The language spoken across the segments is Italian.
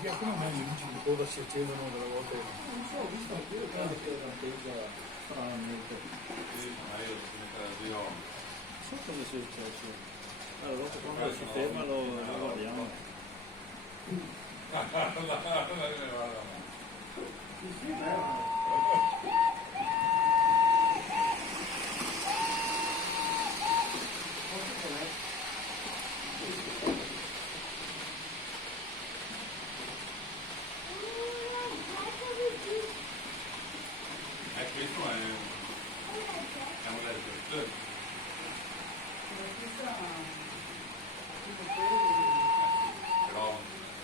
Perché come mai gli luci di coda si accendono delle volte? Non so, ho visto anche io che era attesa stranamente. Sì, ma io lo metto da Dio. Non so cosa sia successo. Allora, dopo quando si ferma lo guardiamo. Questo è un lettore.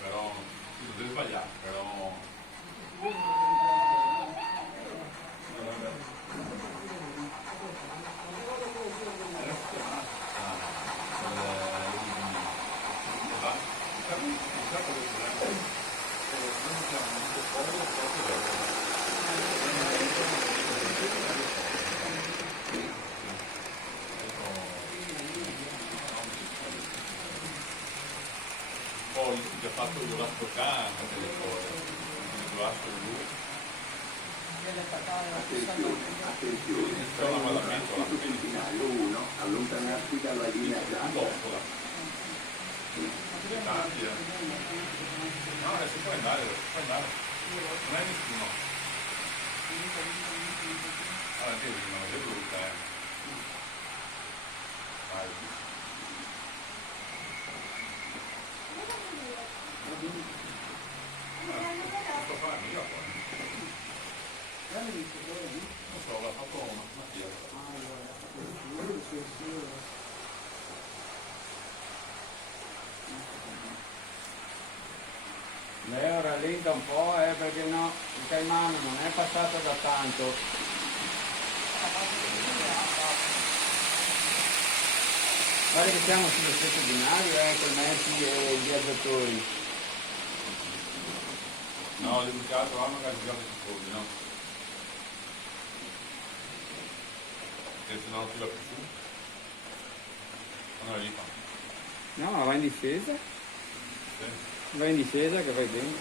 Però, non devi sbagliare, però... Poi ti ha fatto il lasco canto, il lasco lui. Attenzione, sul finale 1, allontanarsi dalla linea gialla. Tanti, no, adesso puoi andare, non è nessuno. Allora, vedi, non è brutta, Vai. Sto facendo io poi. Non so, l'ha fatto una fiera. Leo rallenta un po', perché no, il Caimano non è passato da tanto. Guarda che siamo sullo stesso binario, con mezzi e i viaggiatori. No, più che altro hanno che giochi tifosi, no? Che se no non ti va più su. Non li fa. No, ma va in difesa? Sì. Va in difesa che fai bene.